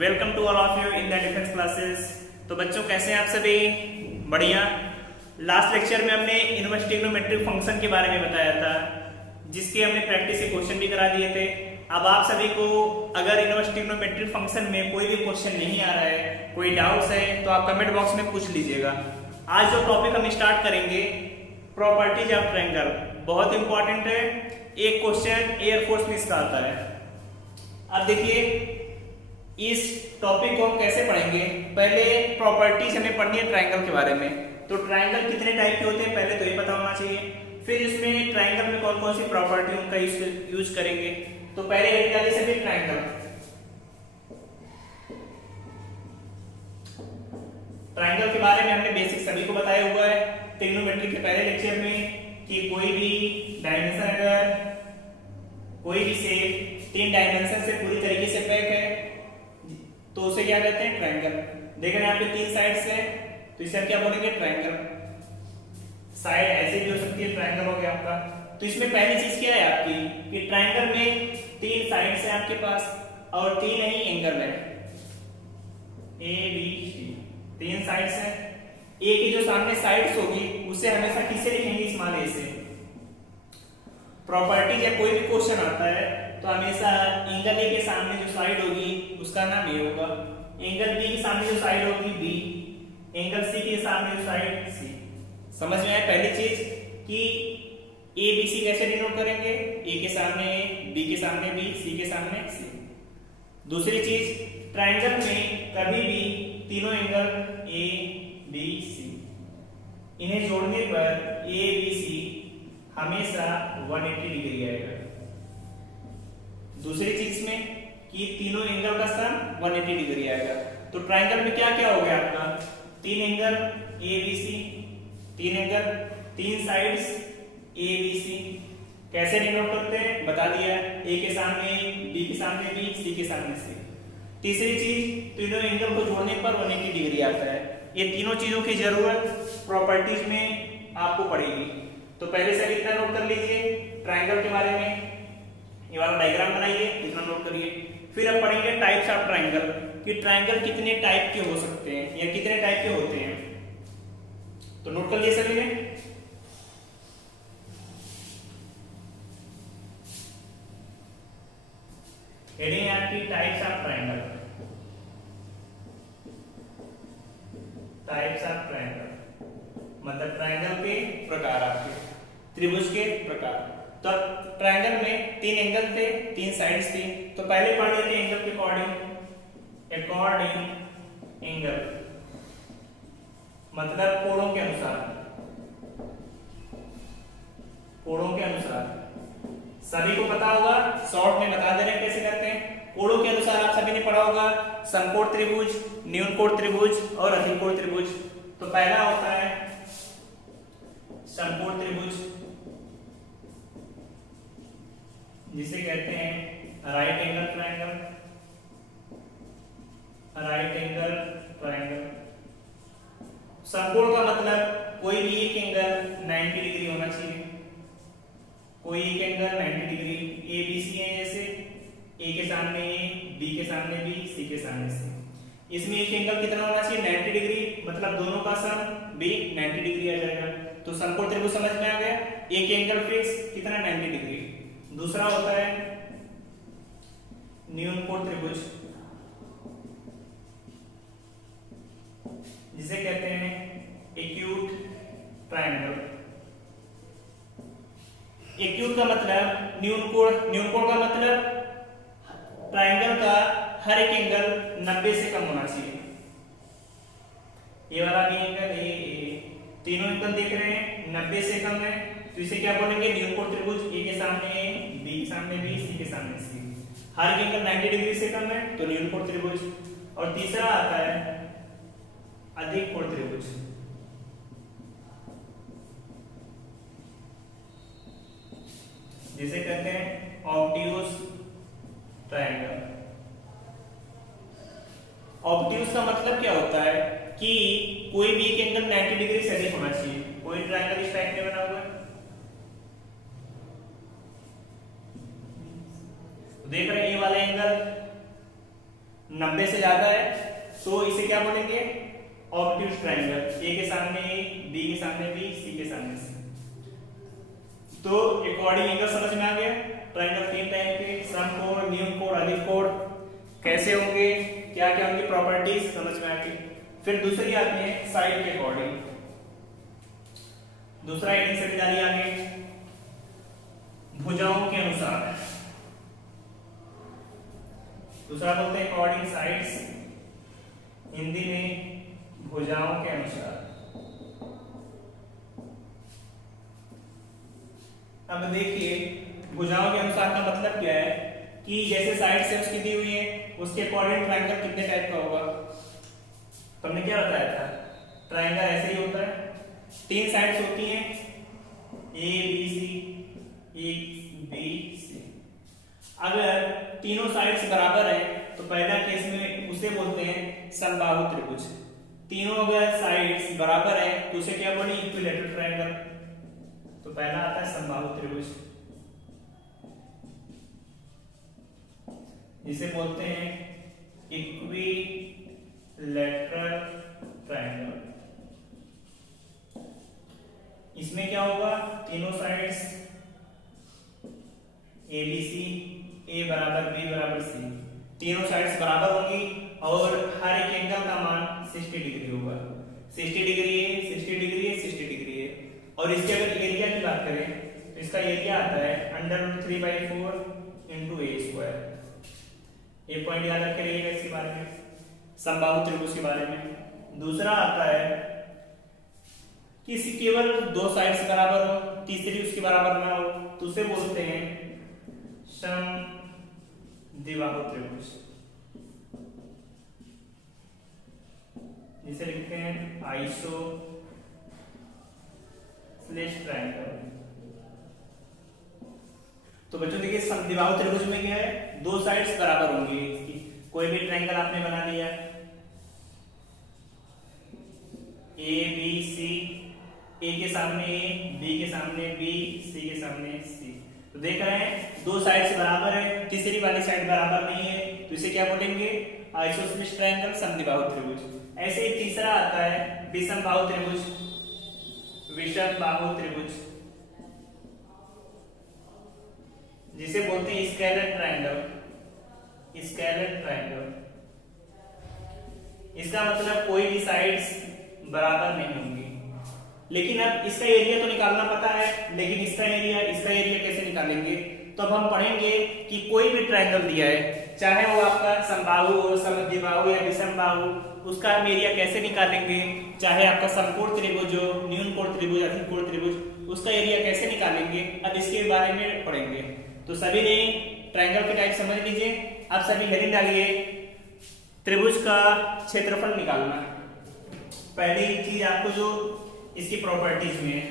Welcome to all of you in the defence classes. तो बच्चों कैसे हैं आप सभी? बढ़िया। लास्ट लेक्चर में हमने इनवर्स ट्रिग्नोमेट्रिक फंक्शन के बारे में बताया था, जिसके हमने प्रैक्टिस के क्वेश्चन भी करा दिए थे। अब आप सभी को अगर इनवर्स ट्रिग्नोमेट्रिक फंक्शन में कोई भी क्वेश्चन नहीं आ रहा है, कोई डाउट्स है, तो आप कमेंट बॉक्स में पूछ लीजिएगा। आज जो टॉपिक हम स्टार्ट करेंगे, प्रॉपर्टीज ऑफ ट्रायंगल, बहुत इंपॉर्टेंट है। एक क्वेश्चन एयरफोर्स में इसका आता है। अब देखिए इस टॉपिक को हम कैसे पढ़ेंगे। पहले प्रॉपर्टीज हमें पढ़नी है ट्रायंगल के बारे में। तो ट्रायंगल कितने टाइप के होते हैं पहले तो ये पता होना चाहिए। फिर इसमें ट्रायंगल में कौन कौन सी प्रॉपर्टी उनका यूज करेंगे। तो पहले हेड डालिए सभी ट्रायंगल। ट्रायंगल के बारे में हमने बेसिक सभी को बताया हुआ है ट्रिग्नोमेट्री के पहले लेक्चर में कि कोई भी डायमेंशन अगर कोई भी शेप 3 डायमेंशन से पूरी तरीके से पैक है तो उसे क्या कहते हैं? ट्रायंगल। देख रहे हैं यहाँ पे 3 साइड्स है तो इसे हम क्या बोलेंगे? ट्रायंगल। साइड ऐसे भी हो सकती है, ट्रायंगल हो गया आपका। तो इसमें पहली चीज क्या है आपकी कि ट्रायंगल में 3 साइड्स है आपके पास और 3 ही एंगल है, ए बी सी। 3 साइड्स है। ए की जो सामने साइड्स होगी उसे हमेशा किससे लिखेंगे? स्मॉल ए से। प्रॉपर्टी या कोई भी क्वेश्चन आता है तो हमेशा एंगल ए के सामने जो साइड होगी उसका नाम ए होगा, एंगल बी के सामने जो साइड होगी बी, एंगल सी के सामने जो साइड सी। समझ में आया? पहली चीज कि ए बी सी कैसे डिनोट करेंगे? ए के सामने ए, बी के सामने बी, सी के सामने सी। दूसरी चीज ट्रायंगल में कभी भी तीनों एंगल ए बी सी, इन्हें जोड़ने पर ए बी सी हमेशा 180 डिग्री आएगा। दूसरी चीज में कि तीनों एंगल का सम 180 डिग्री आएगा। तो ट्रायंगल में क्या क्या हो गया आपका? 3 angle A B C, 3 angle, 3 sides A B C. कैसे डिनोट करते हैं बता दिया, ए के सामने ए, बी के सामने बी, सी के सामने सी। तीसरी चीज तीनों एंगल को जोड़ने पर 180 डिग्री आता है। ये तीनों चीजों की जरूरत प्रॉपर्टीज में आपको पड़ेगी। तो पहले से इतना नोट कर लीजिए ट्रायंगल के बारे में। ये वाला डायग्राम बनाइए, इतना नोट करिए। फिर अब पढ़ेंगे टाइप्स ऑफ ट्रायंगल कि ट्रायंगल कितने टाइप के हो सकते हैं या कितने टाइप के होते हैं। तो नोट कर लिए सभी ने। हेडिंग है आपकी types of triangle. Types of triangle मतलब ट्रायंगल के प्रकार, आपके त्रिभुज के प्रकार। तो ट्रायंगल में 3 एंगल थे, 3 साइड्स थी। तो पहले पढ़ लेते हैं एंगल के अकॉर्डिंग एंगल मतलब कोणों के अनुसार। कोणों के अनुसार सभी को पता होगा, शॉर्ट में बता दे रहे हैं कैसे करते हैं। कोणों के अनुसार आप सभी ने पढ़ा होगा समकोण त्रिभुज, न्यूनकोण त्रिभुज और अधिकोण त्रिभुज। तो पहला होता है समकोण त्रिभुज, जिसे कहते हैं right angle triangle. Right angle triangle समकोण का मतलब कोई भी एक एंगल 90 डिग्री होना चाहिए। कोई एक angle 90 degree. A B C है, जैसे ए के सामने ए, बी के सामने बी, सी के सामने सी। इसमें एक एंगल कितना होना चाहिए? 90 डिग्री। मतलब दोनों का सम भी 90 डिग्री आ जाएगा। तो समकोण त्रिभुज समझ में आ गया। एक एंगल फिक्स कितना? 90 डिग्री। दूसरा होता है न्यूनकोण त्रिभुज, जिसे कहते हैं एक्यूट ट्रायंगल। एक्यूट का मतलब न्यूनकोण का मतलब ट्रायंगल का हर एक एंगल 90 से कम होना चाहिए। ये वाला भी एंगल ए, तीनों एंगल देख रहे हैं 90 से कम है, तो इसे क्या बोलेंगे? न्यूनकोण त्रिभुज। ए के सामने ए, बी के सामने बी, सी के सामने सी। हर एंगल 90 डिग्री से कम है तो न्यूनकोण त्रिभुज। और तीसरा आता है अधिकोण त्रिभुज, जिसे कहते हैं ऑब्ट्यूज ट्रायंगल। ऑब्ट्यूज का मतलब क्या होता है कि कोई भी एक एंगल 90 डिग्री से अधिक होना चाहिए। कोई ट्रायंगल इस टाइप में बना हुआ है, देख रहे हैं ये वाला एंगल 90 से ज्यादा है तो इसे क्या बोलेंगे, ऑब्ट्यूज ट्रायंगल। ए के सामने ए, बी के सामने बी, सी के सामने सी। तो अकॉर्डिंग एंगल समझ में आ गया। ट्रायंगल 3 टाइप के, समकोण, न्यून कोण, अधिक कोण कैसे होंगे, क्या क्या उनकी प्रॉपर्टीज समझ में आ गई। फिर दूसरी आती है साइड के अकॉर्डिंग। दूसरा हेडिंग से डालिए आगे, भुजाओं के अनुसार। दूसरा बोलते हैं अकॉर्डिंग साइड्स, हिंदी में भुजाओं के अनुसार। अब देखिए भुजाओं के अनुसार का मतलब क्या है कि जैसे साइड से उसकी दी हुई है उसके अकॉर्डिंग ट्रायंगल कितने टाइप का होगा। तो हमने क्या बताया था, ट्रायंगल ऐसे ही होता है, 3 साइड्स होती हैं ए बी सी। अगर तीनों साइड्स बराबर हैं तो पहला केस में उसे बोलते हैं समबाहु त्रिभुज। तीनों अगर साइड्स बराबर हैं तो उसे क्या बोलेंगे, इक्विलैटरल ट्रायंगल। तो पहला आता है समबाहु त्रिभुज, जिसे बोलते हैं इक्विलैटरल ट्रायंगल। इसमें क्या होगा, तीनों साइड्स ए बी सी, ए बराबर बी बराबर सी, तीनों साइड्स बराबर होंगी और हर एक एंगल का मान 60 डिग्री होगा। 60 डिग्री है, 60 डिग्री है, 60 डिग्री है। और इसके अगर एरिया की बात करें तो इसका एरिया आता है √3/4 × a²। ये पॉइंट याद रख के रहिएगा इसके बारे में, समबाहु त्रिभुज के बारे में। दूसरा आता है कि केवल 2 साइड्स बराबर हो, तीसरी उसके बराबर ना हो, तो उसे बोलते हैं समद्विबाहु त्रिभुज, जिसे लिखते हैं आइसोसेलेस ट्रायंगल। तो बच्चों देखिए समद्विबाहु त्रिभुज में क्या है, 2 साइड्स बराबर होंगी इसकी। कोई भी ट्रायंगल आपने बना लिया ए बी सी, ए के सामने ए, बी के सामने बी, सी के सामने सी। तो देख रहे हैं 2 साइड्स बराबर है, तीसरी वाली साइड बराबर नहीं है, तो इसे क्या बोलेंगे, आइसोसेलेस ट्रायंगल, समद्विबाहु त्रिभुज। ऐसे ही तीसरा आता है विषमबाहु त्रिभुज, विषमबाहु त्रिभुज, जिसे बोलते हैं स्केलर ट्रायंगल, स्केलर ट्रायंगल। इसका मतलब कोई भी साइड्स बराबर नहीं होंगी। लेकिन अब इसका एरिया तो निकालना पता है, लेकिन इसका एरिया कैसे निकालेंगे। तो अब हम पढ़ेंगे कि कोई भी ट्रायंगल दिया है, चाहे वो आपका समबाहु हो, समद्विबाहु या विषमबाहु, उसका हम एरिया कैसे निकालेंगे। चाहे आपका समकोण त्रिभुज हो, न्यून कोण त्रिभुज, अधिक कोण त्रिभुज, उसका एरिया कैसे निकालेंगे, अब इसके बारे में पढ़ेंगे। तो सभी ने ट्रायंगल के टाइप समझ लीजिए। अब सभी हेडिंग डालिए, त्रिभुज का क्षेत्रफल निकालना। पहली चीज आपको जो इसकी प्रॉपर्टीज में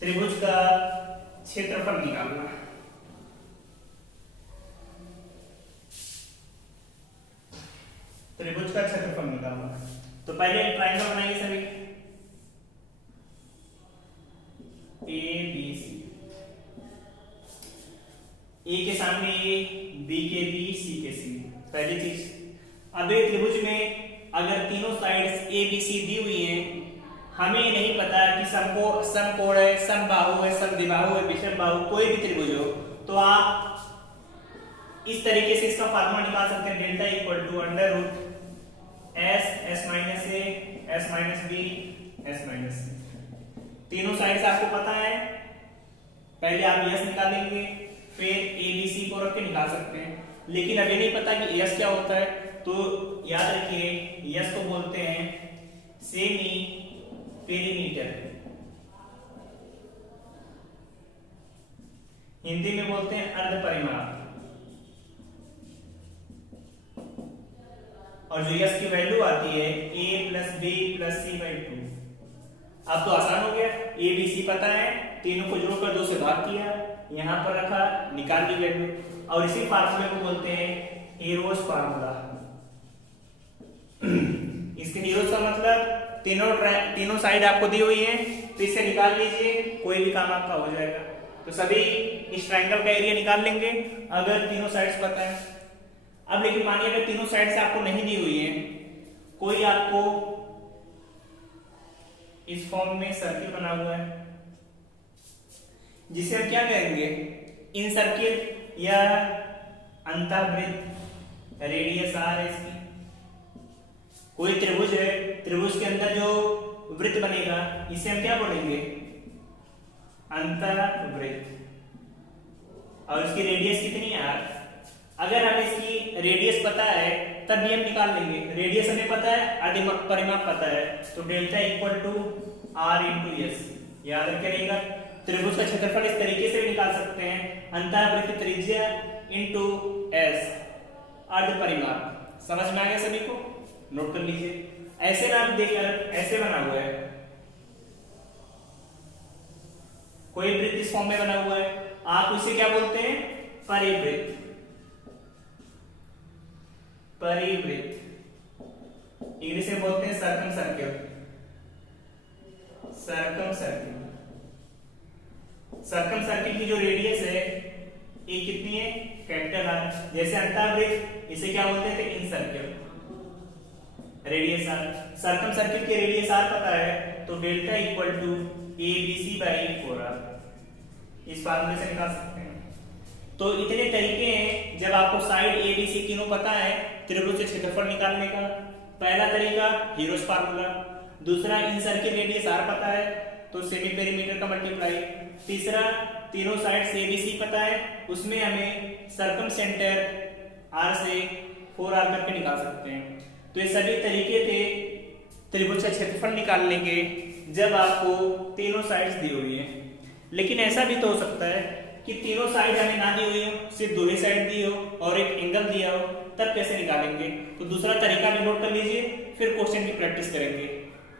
त्रिभुज का क्षेत्रफल निकालना। त्रिभुज का क्षेत्रफल निकालना। तो पहले ट्रायंगल बनाइए सभी, ए बी सी, ए के सामने ए, बी के बी, सी के सी। पहली चीज, अब एक त्रिभुज में अगर तीनों साइड्स ए बी सी दी हुई हैं, हमें नहीं पता कि समकोण है, समबाहु है, समद्विबाहु है, विषमबाहु, कोई भी त्रिभुज हो, तो आप इस तरीके से इसका फार्मूला निकाल सकते हैं, delta equal to √ s minus a, s minus b, s minus c. तीनों साइड्स आपको पता है, पहले आप s निकालेंगे, फिर ए बी सी को रख के निकाल सकते हैं। लेकिन अब ये नहीं पता कि s क्या होता है, तो याद रखिए s को बोलते हैं सेमी पेरीमीटर, हिंदी में बोलते हैं अर्ध परिमाप। और जो यस की वैल्यू आती है a + b + c/2। अब तो आसान हो गया, a b c पता है, तीनों को जोड़कर 2 से भाग किया, यहां पर रखा, निकाल ली वैल्यू। और इसी फार्मूले को बोलते हैं हीरोज फार्मूला। इसके हीरोज का मतलब तीनों साइड आपको दी हुई है, तो इसे निकाल लीजिए, कोई भी काम आपका हो जाएगा। तो सभी इस ट्रायंगल का एरिया निकाल लेंगे अगर तीनों साइड्स पता है। अब लेकिन मानिए अगर तीनों साइड से आपको नहीं दी हुई है, कोई आपको इस फॉर्म में सर्किल बना हुआ है जिसे हम क्या कहेंगे, इन सर्किल या अंतःवृत्त, रेडियस आर है इसकी। कोई त्रिभुज है, त्रिभुज के अंदर जो वृत्त बनेगा इसे हम क्या बोलेंगे, अंतःवृत्त, और इसकी रेडियस कितनी है आर। अगर हमें इसकी रेडियस पता है तब भी हम निकाल लेंगे, रेडियस हमें पता है, आदि परिमाप पता है, तो delta equal to R into S. याद रखिएगा, त्रिभुज का क्षेत्रफल इस तरीके से भी निकाल सकते हैं, अंतःवृत्त त्रिज्या इंटू एस, आदि परिमाप। समझ में आ गया सभी को, नोट कर लीजिए। ऐसे नाम देकर ऐसे बना हुआ है, कोई वृत्त इस फॉर्म में बना हुआ है, आप इसे क्या बोलते हैं, परिवृत्त। परिवृत्त इंग्लिश में बोलते हैं circum circle. Circum circle, circum circle की जो रेडियस है ये कितनी है, कैपिटल आर। जैसे अंतःवृत्त इसे क्या बोलते थे, incircle, radius R. Circumcircle की रेडियस आर पता है तो delta equal to A B C by 4r, इस फार्मूले से निकाल सकते हैं। तो इतने तरीके हैं जब आपको साइड ए बी सी तीनों पता है त्रिभुज से क्षेत्रफल निकालने का। पहला तरीका हीरोस फार्मूला, दूसरा इन सर्किल रेडियस आर पता है तो सेमी पेरीमीटर का मल्टीप्लाई, तीसरा तीनों साइड से एबीसी पता है उसमें हमें सर्कम सेंटर आर से 4r करके निकाल सकते हैं। तो ये सभी तरीके थे त्रिभुज का क्षेत्रफल निकालने के जब आपको तीनों साइड्स दी हुई है। लेकिन ऐसा भी तो हो सकता है कि तीनों साइड हमें ना दी हुई हो, सिर्फ दो ही साइड दी हो और एक एंगल दिया हो, तब कैसे निकालेंगे। तो दूसरा तरीका भी नोट कर लीजिए, फिर क्वेश्चन की प्रैक्टिस करेंगे।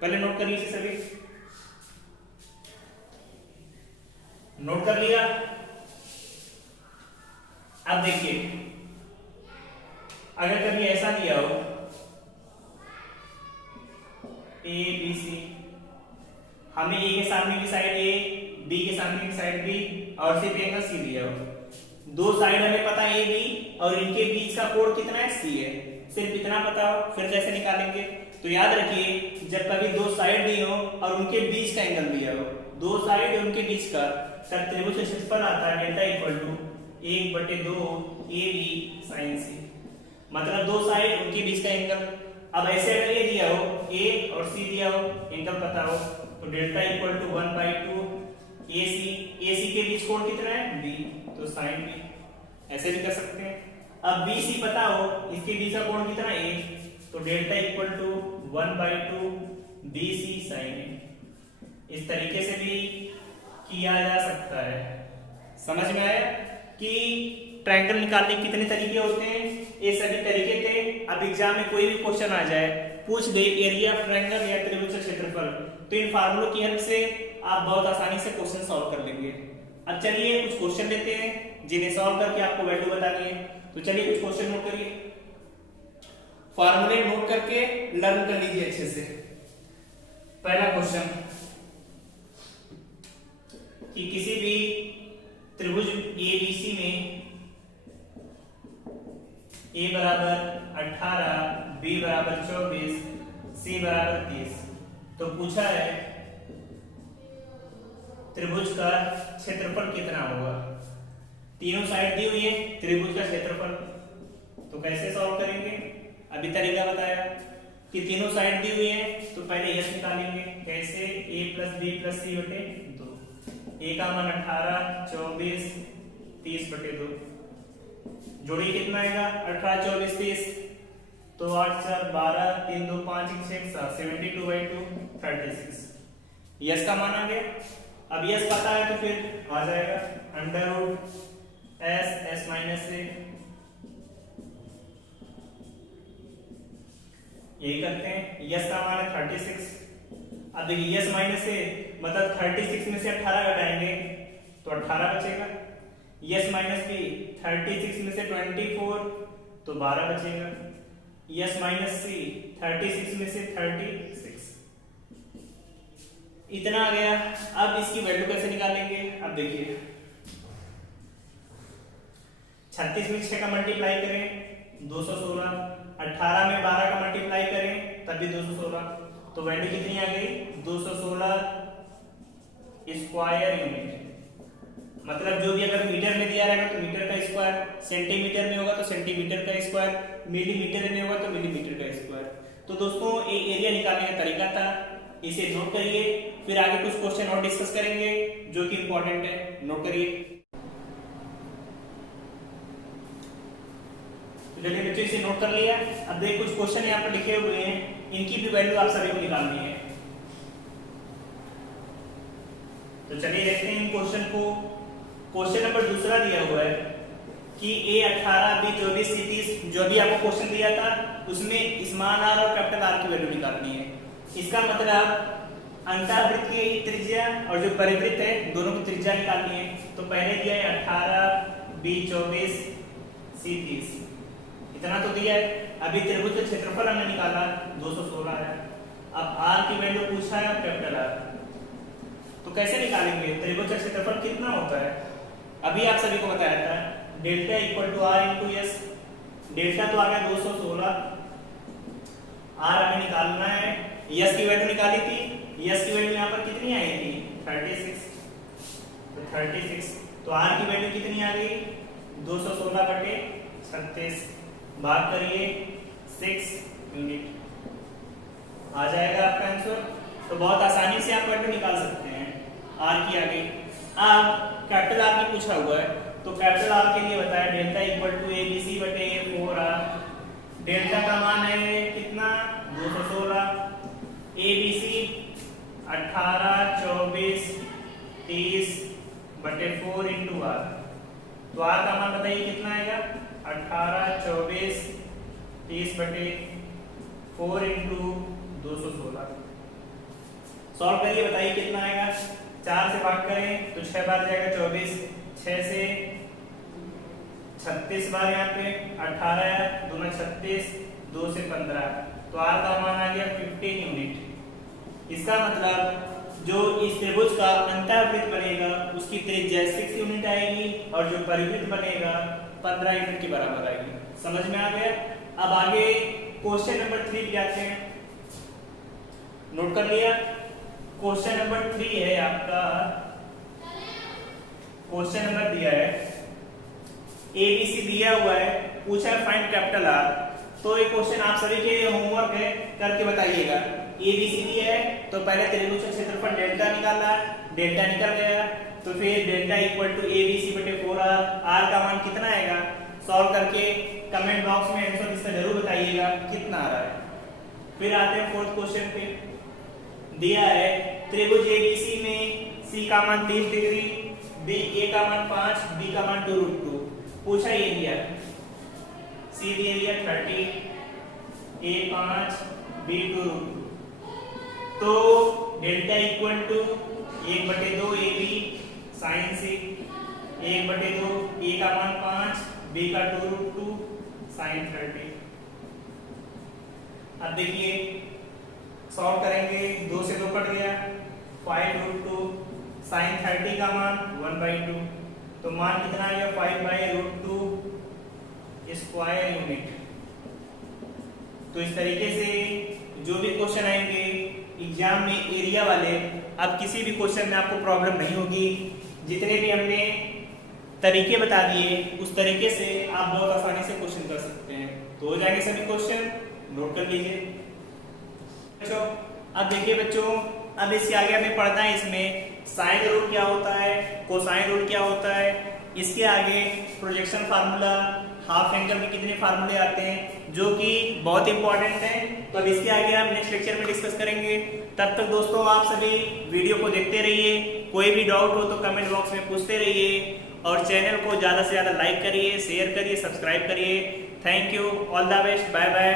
पहले नोट कर लीजिए सभी, नोट कर लिया। अब देखिए अगर कभी ऐसा दिया हो ए बी सी, हमें ए के सामने की साइड ए, बी के सामने की साइड बी और सिर्फ एंगल सी दिया हो, दो साइड हमें पता है ए बी और इनके बीच का कोण कितना है, सी है, सिर्फ इतना पता हो, फिर कैसे निकालेंगे। तो याद रखिए जब कभी दो साइड दी हो और उनके बीच का एंगल दिया हो, दो साइड और उनके बीच का, तब त्रिभुज का क्षेत्रफल आता है delta equal to 1/2 a b sine c, मतलब दो साइड उनके बीच का एंगल। अब ऐसे अगर ये दिया हो ए और सी दिया हो, एंगल पता हो, तो डेल्टा इक्वल टू 1/2 ए सी के बीच कोण कितना है, बी, तो साइन बी। ऐसे भी कर सकते हैं। अब बी सी पता हो, इसके बीच का कोण कितना है, ए, तो delta equal to 1/2 b c sine a. इस तरीके से भी किया जा सकता है। समझ में आया कि ट्रायंगल निकालने के कितने तरीके होते हैं, ये सभी तरीके थे। अब एग्जाम में कोई भी क्वेश्चन आ जाए, पूछ दे एरिया ऑफ ट्रायंगल या त्रिभुज का क्षेत्रफल, तो इन फार्मूलों की हेल्प से आप बहुत आसानी से क्वेश्चन सॉल्व कर लेंगे। अब चलिए कुछ क्वेश्चन लेते हैं जिन्हें सॉल्व करके आपको वैल्यू बतानी है। तो चलिए कुछ क्वेश्चन नोट करिए, फार्मूले नोट करके लर्न कर लीजिए अच्छे से। पहला क्वेश्चन कि किसी भी त्रिभुज एबीसी में ए बराबर 18, बी बराबर 24, सी बराबर 30, तो पूछा है त्रिभुज का क्षेत्रफल कितना होगा। तीनों साइड दी हुई है त्रिभुज का क्षेत्रफल, तो कैसे सॉल्व करेंगे। अभी तरीका बताया कि तीनों साइड दी हुई है तो पहले यस निकालेंगे, कैसे, a प्लस बी प्लस सी बटे 2, a का मान 18, 24, 30/2, जोड़ी कितना आएगा 18, 24, 30, तो 8 4 12, 3 2 5 6 7, 72/2 36। यस का मान आ गया। अब यस पता है तो फिर आ जाएगा अंडर एस माइनस से, यही करते हैं। यस का मान है 36। अब देखिए यस माइनस से मतलब 36 में से 18 घटाएंगे तो 18 बचेगा। यस माइनस बी 36 में से 24 तो 12 बचेगा। यस माइनस सी 36 में से 36, इतना आ गया। अब इसकी वैल्यू कैसे निकालेंगे। अब देखिए 36 में 6 का मल्टीप्लाई करें 216। 18 में 12 का मल्टीप्लाई करें तब भी 216, तो वैल्यू कितनी आ गई 216 स्क्वायर यूनिट। मतलब जो भी अगर मीटर में दिया रहेगा तो मीटर का स्क्वायर, सेंटीमीटर में होगा तो सेंटीमीटर का स्क्वायर, मिलीमीटर में होगा तो मिलीमीटर का स्क्वायर। तो दोस्तों ये एरिया निकालने का तरीका था, इसे नोट करिए। फिर आगे कुछ क्वेश्चन और डिस्कस करेंगे जो कि इंपॉर्टेंट है, नोट करिए। तो चलिए बच्चों इसे नोट कर लिया। अब देखिए कुछ क्वेश्चन यहाँ पर लिखे हुए हैं, इनकी भी वैल्यू आप सभी को निकालनी है। तो चलिए देखते हैं इन क्वेश्चन को। क्वेश्चन नंबर दूसरा दिया हुआ है कि A18 B24 C30 जो भी आपको क्वेश्चन दिया था उसमें स्मॉल r और कैपिटल R की वैल्यू निकालनी है। इसका मतलब अंतःवृत्त की त्रिज्या और जो परिवृत्त है दोनों की त्रिज्या निकालनी है। तो पहले दिया है 18 B24 C30, इतना तो दिया है। अभी त्रिभुज का क्षेत्रफल हमने निकाला 216 है। अब r की वैल्यू पूछा है कैपिटल R, तो कैसे निकालेंगे? त्रिभुज का क्षेत्रफल कितना होता है अभी आप सभी को बताया था, delta equal to R into S. Delta तो आ गया 216, आर हमें निकालना है। यस की वैल्यू निकाली थी, यस की वैल्यू यहाँ पर कितनी आई थी 36, तो 36। तो आर की वैल्यू कितनी आ गई 216 बटे 36, भाग करिए 6 यूनिट आ जाएगा आपका आंसर। तो बहुत आसानी से आप वैल्यू निकाल सकते हैं आर की। आगे अब कैपिटल आर की पूछा हुआ है, तो कैपिटल आर के लिए बताया delta equal to A B C बटे 4r। डेल्टा का मान है कितना 216, ए बी सी 18 24 30 बटे 4 इंटू आर। तो आर का मान बताइए कितना आएगा 18 24 30 बटे 4 इंटू 216। सॉल्व करिए, बताइए कितना आएगा। 4 से भाग करें तो 6 बार जाएगा 24, 6 से 36 बार यहाँ पे 18 दूना 36, 2 से 15, तो आर का मान आ गया 15 यूनिट। इसका मतलब जो इस त्रिभुज का अंतःवृत्त बनेगा उसकी त्रिज्या 6 यूनिट आएगी और जो परिवृत्त बनेगा 15 यूनिट के बराबर आएगी। समझ में आ गया? अब आगे क्वेश्चन नंबर 3 पे आते हैं, नोट कर लिया। क्वेश्चन नंबर 3 है आपका, क्वेश्चन नंबर दिया है ABC दिया हुआ है, पूछा है फाइंड कैपिटल R। तो ये क्वेश्चन आप सभी के होमवर्क है, करके बताइएगा। ABC दिया है तो पहले त्रिभुज का क्षेत्रफल डेल्टा निकालना, डेल्टा निकल गया तो फिर डेल्टा इक्वल टू ABC बटे 4r। R का मान कितना आएगा सॉल्व करके कमेंट बॉक्स में आंसर इसका जरूर बताइएगा कितना आ रहा है। फिर आते हैं फोर्थ क्वेश्चन पे, दिया है त्रिभुज ABC में C का मान 30 डिग्री, B A का मान 5, B का मान 2√2। पूछा ये दिया C दे दिया 30, A 5, B 2√2। तो delta equal to 1/2 AB sine C, 1/2 A का मान 5, B का 2√2 साइन 30। अब देखिए सॉल्व करेंगे, 2 से 2 कट गया, 5√2 साइन 30 का मान 1/2, तो मान कितना आ गया 5/√2 स्क्वायर यूनिट। तो इस तरीके से जो भी क्वेश्चन आएंगे एग्जाम में एरिया वाले, अब किसी भी क्वेश्चन में आपको प्रॉब्लम नहीं होगी। जितने भी हमने तरीके बता दिए उस तरीके से आप बहुत आसानी से क्वेश्चन कर सकते हैं। तो हो जाएंगे सभी क्वेश्चन, नोट कर लीजिए। अब देखिए बच्चों, अब इसके आगे हमें पढ़ना है इसमें साइन रूल क्या होता है, कोसाइन रूल क्या होता है, इसके आगे प्रोजेक्शन फार्मूला, हाफ एंगल में कितने फार्मूले आते हैं जो कि बहुत इंपॉर्टेंट हैं। तो अब इसके आगे हम नेक्स्ट लेक्चर में डिस्कस करेंगे। तब तक दोस्तों आप सभी वीडियो को देखते रहिए, कोई भी डाउट हो तो कमेंट बॉक्स में पूछते रहिए और चैनल को ज़्यादा से ज़्यादा लाइक करिए, शेयर करिए, सब्सक्राइब करिए। Thank you, all the best, bye bye.